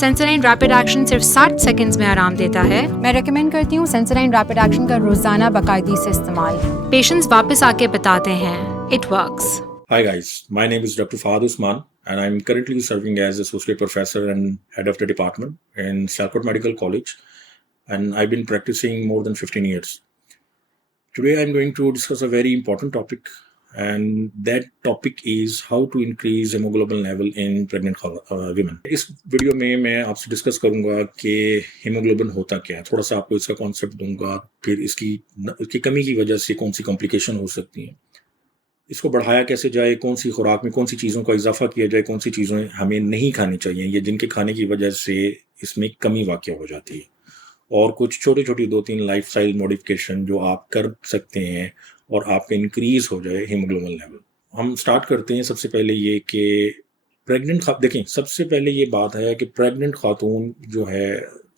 سینسرائن rapid action صرف 60 seconds میں آرام دیتا ہے. میں ریکمینڈ کرتی ہوں سینسرائن ریپڈ ایکشن کا روزانہ باقاعدگی سے استعمال. پیشنٹس واپس آ کے بتاتے ہیں it works. Hi guys, my name is Dr. Fahad Usman and I'm currently serving as Associate Professor and Head of the Department in Sialkot Medical College, and I've been practicing more than 15 years. Today I'm going to discuss a very important topic, and that topic is how to increase hemoglobin level in pregnant women. اس video میں آپ سے discuss کروں گا کہ haemoglobin ہوتا کیا ہے، تھوڑا سا آپ کو اس کا کانسیپٹ دوں گا، پھر اس کی کمی کی وجہ سے کون سی کمپلیکیشن ہو سکتی ہیں، اس کو بڑھایا کیسے جائے، کون سی خوراک میں کون سی چیزوں کا اضافہ کیا جائے، کون سی چیزیں ہمیں نہیں کھانی چاہیے یا جن کے کھانے کی وجہ سے اس میں کمی واقع ہو جاتی ہے، اور کچھ چھوٹی چھوٹی 2-3 لائف اسٹائل موڈیفکیشن جو آپ کر سکتے ہیں اور آپ کا انکریز ہو جائے ہیموگلوبن لیول. ہم سٹارٹ کرتے ہیں سب سے پہلے یہ کہ دیکھیں، سب سے پہلے یہ بات ہے کہ پریگننٹ خاتون جو ہے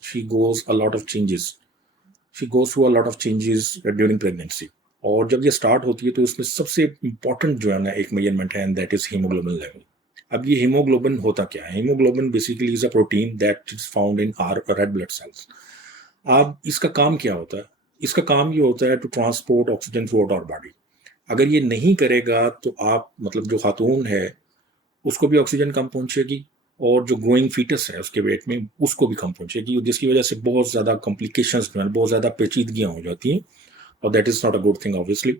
she goes a lot of changes during pregnancy. اور جب یہ سٹارٹ ہوتی ہے تو اس میں سب سے امپورٹنٹ جو ہے نا ایک میجرمنٹ ہے، دیٹ از ہیموگلوبن لیول. اب یہ ہیموگلوبن ہوتا کیا ہے؟ Haemoglobin basically is a protein that is found in our red blood cells. اب اس کا کام کیا ہوتا ہے؟ اس کا کام یہ ہوتا ہے to transport oxygen throughout our body. اگر یہ نہیں کرے گا تو آپ جو خاتون ہے اس کو بھی آکسیجن کم پہنچے گی، اور جو گروئنگ فیٹس ہے اس کے ویٹ میں اس کو بھی کم پہنچے گی، جس کی وجہ سے بہت زیادہ کمپلیکیشنز جو ہیں، بہت زیادہ پیچیدگیاں ہو جاتی ہیں، اور that is not a good thing obviously.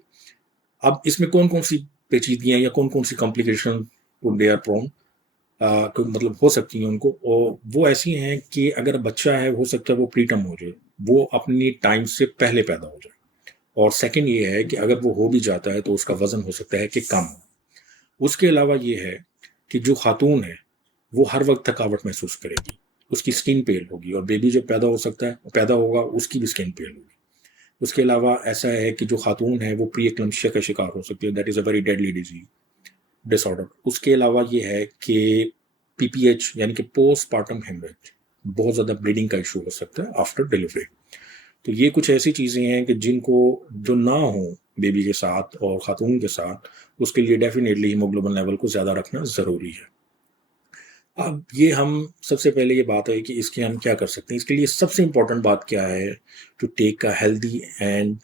اب اس میں کون کون سی پیچیدگیاں یا کون کون سی کمپلیکیشن دے آر پرون ہو سکتی ہیں ان کو، اور وہ ایسی ہیں کہ اگر بچہ ہے ہو سکتا ہے وہ پری ٹرم ہو جائے، وہ اپنی ٹائم سے پہلے پیدا ہو جائے. اور سیکنڈ یہ ہے کہ اگر وہ ہو بھی جاتا ہے تو اس کا وزن ہو سکتا ہے کہ کم ہو. اس کے علاوہ یہ ہے کہ جو خاتون ہے وہ ہر وقت تھکاوٹ محسوس کرے گی، اس کی سکن پیل ہوگی، اور بیبی جب پیدا ہوگا اس کی بھی سکن پیل ہوگی. اس کے علاوہ ایسا ہے کہ جو خاتون ہے وہ پری ایکلمپشیا کا شکار ہو سکتی ہے، that is a very deadly disorder. اس کے علاوہ یہ ہے کہ پی پی ایچ یعنی کہ پوسٹ پارٹم ہیمریج، بہت زیادہ بلیڈنگ کا ایشو ہو سکتا ہے آفٹر ڈیلیوری. تو یہ کچھ ایسی چیزیں ہیں کہ جن کو جو نہ ہوں بیبی کے ساتھ اور خاتون کے ساتھ، اس کے لیے ڈیفینیٹلی ہیموگلوبن لیول کو زیادہ رکھنا ضروری ہے. اب یہ ہم سب سے پہلے یہ بات ہے کہ اس کے ہم کیا کر سکتے ہیں. اس کے لیے سب سے امپورٹنٹ بات کیا ہے؟ To take a healthy and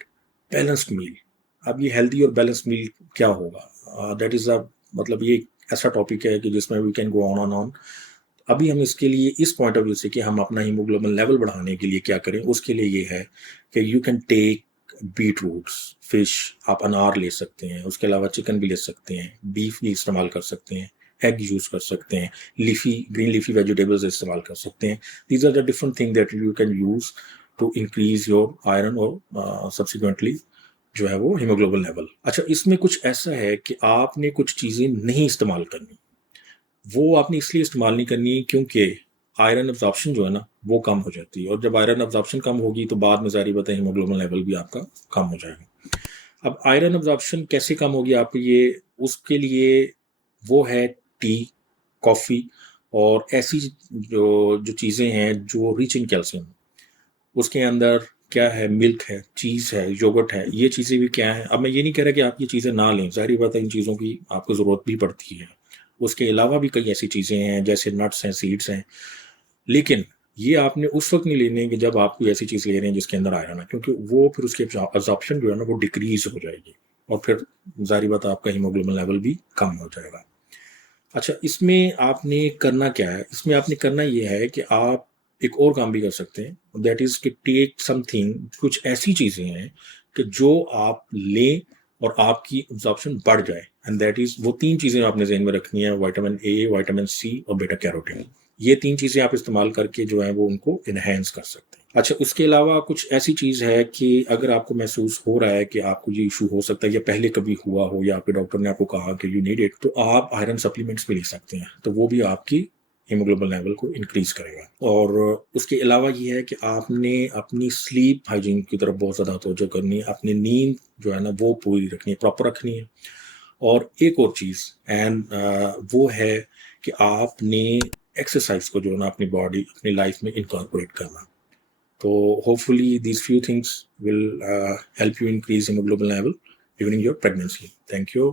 balanced meal. اب یہ ہیلدی اور بیلنسڈ میل کیا ہوگا؟ دیٹ از یہ ایسا ٹاپک ہے کہ جس میں وی کین گو آن. ابھی ہم اس کے لیے اس پوائنٹ آف ویو سے کہ ہم اپنا ہیموگلوبن لیول بڑھانے کے لیے کیا کریں، اس کے لیے یہ ہے کہ you can take beetroots, fish, آپ انار لے سکتے ہیں، اس کے علاوہ چکن بھی لے سکتے ہیں، بیف بھی استعمال کر سکتے ہیں، ایگ یوز کر سکتے ہیں، گرین لیفی ویجیٹیبلز استعمال کر سکتے ہیں. These are the different thing that you can use to increase your iron اور سبسیکوینٹلی جو ہے وہ ہیموگلوبن لیول. اچھا، اس میں کچھ ایسا ہے کہ آپ نے کچھ چیزیں نہیں استعمال کرنی. وہ آپ نے اس لیے استعمال نہیں کرنی کیونکہ آئرن ابزارپشن جو ہے نا وہ کم ہو جاتی ہے، اور جب آئرن ابزارپشن کم ہوگی تو بعد میں ظاہری بات ہے ہیموگلوبن لیول بھی آپ کا کم ہو جائے گا. اب آئرن ابزارپشن کیسے کم ہوگی آپ یہ، اس کے لیے وہ ہے ٹی، کافی، اور ایسی جو چیزیں ہیں جو ریچ ان کیلشیم. اس کے اندر کیا ہے؟ ملک ہے، چیز ہے، یوگرٹ ہے، یہ چیزیں بھی کیا ہیں. اب میں یہ نہیں کہہ رہا کہ آپ یہ چیزیں نہ لیں، ظاہری بات ہے ان چیزوں کی آپ کو ضرورت بھی پڑتی ہے. اس کے علاوہ بھی کئی ایسی چیزیں ہیں جیسے نٹس ہیں، سیڈس ہیں، لیکن یہ آپ نے اس وقت نہیں لینے کہ جب آپ کوئی ایسی چیز لے رہے ہیں جس کے اندر آئرن ہے، کیونکہ وہ پھر اس کی ابزارپشن جو ہے نا وہ ڈیکریز ہو جائے گی، اور پھر ظاہری بات آپ کا ہیموگلوبن لیول بھی کم ہو جائے گا. اچھا، اس میں آپ نے کرنا کیا ہے؟ اس میں آپ نے کرنا یہ ہے کہ آپ ایک اور کام بھی کر سکتے ہیں، دیٹ از کہ ٹیک سم تھنگ، کچھ ایسی چیزیں ہیں کہ جو آپ لیں اور آپ کی ابزارپشن بڑھ جائے، اینڈ دیٹ از وہ 3 چیزیں آپ نے ذہن میں رکھنی ہے: وائٹامن اے، وائٹامن سی اور بیٹا کیروٹین. یہ 3 چیزیں آپ استعمال کر کے جو ہے وہ ان کو انہینس کر سکتے ہیں. اچھا، اس کے علاوہ کچھ ایسی چیز ہے کہ اگر آپ کو محسوس ہو رہا ہے کہ آپ کو یہ ایشو ہو سکتا ہے یا پہلے کبھی ہوا ہو یا آپ کے ڈاکٹر نے آپ کو کہا کہ یو نیڈ اٹ، تو آپ آئرن سپلیمنٹس بھی لے سکتے ہیں، تو وہ بھی آپ کی ہیموگلوبن لیول کو انکریز کرے گا. اور اس کے علاوہ یہ ہے کہ آپ نے اپنی سلیپ ہائیجین کی طرف بہت زیادہ توجہ کرنی ہے، اپنی نیند جو ہے نا وہ پوری رکھنی ہے، پراپر رکھنی ہے. اور ایک اور چیز وہ ہے کہ آپ نے ایکسرسائز کو جو ہے نا اپنی باڈی، اپنی لائف میں انکارپوریٹ کرنا. تو hope fully these few things will help you increase haemoglobin level. during your pregnancy. Thank you.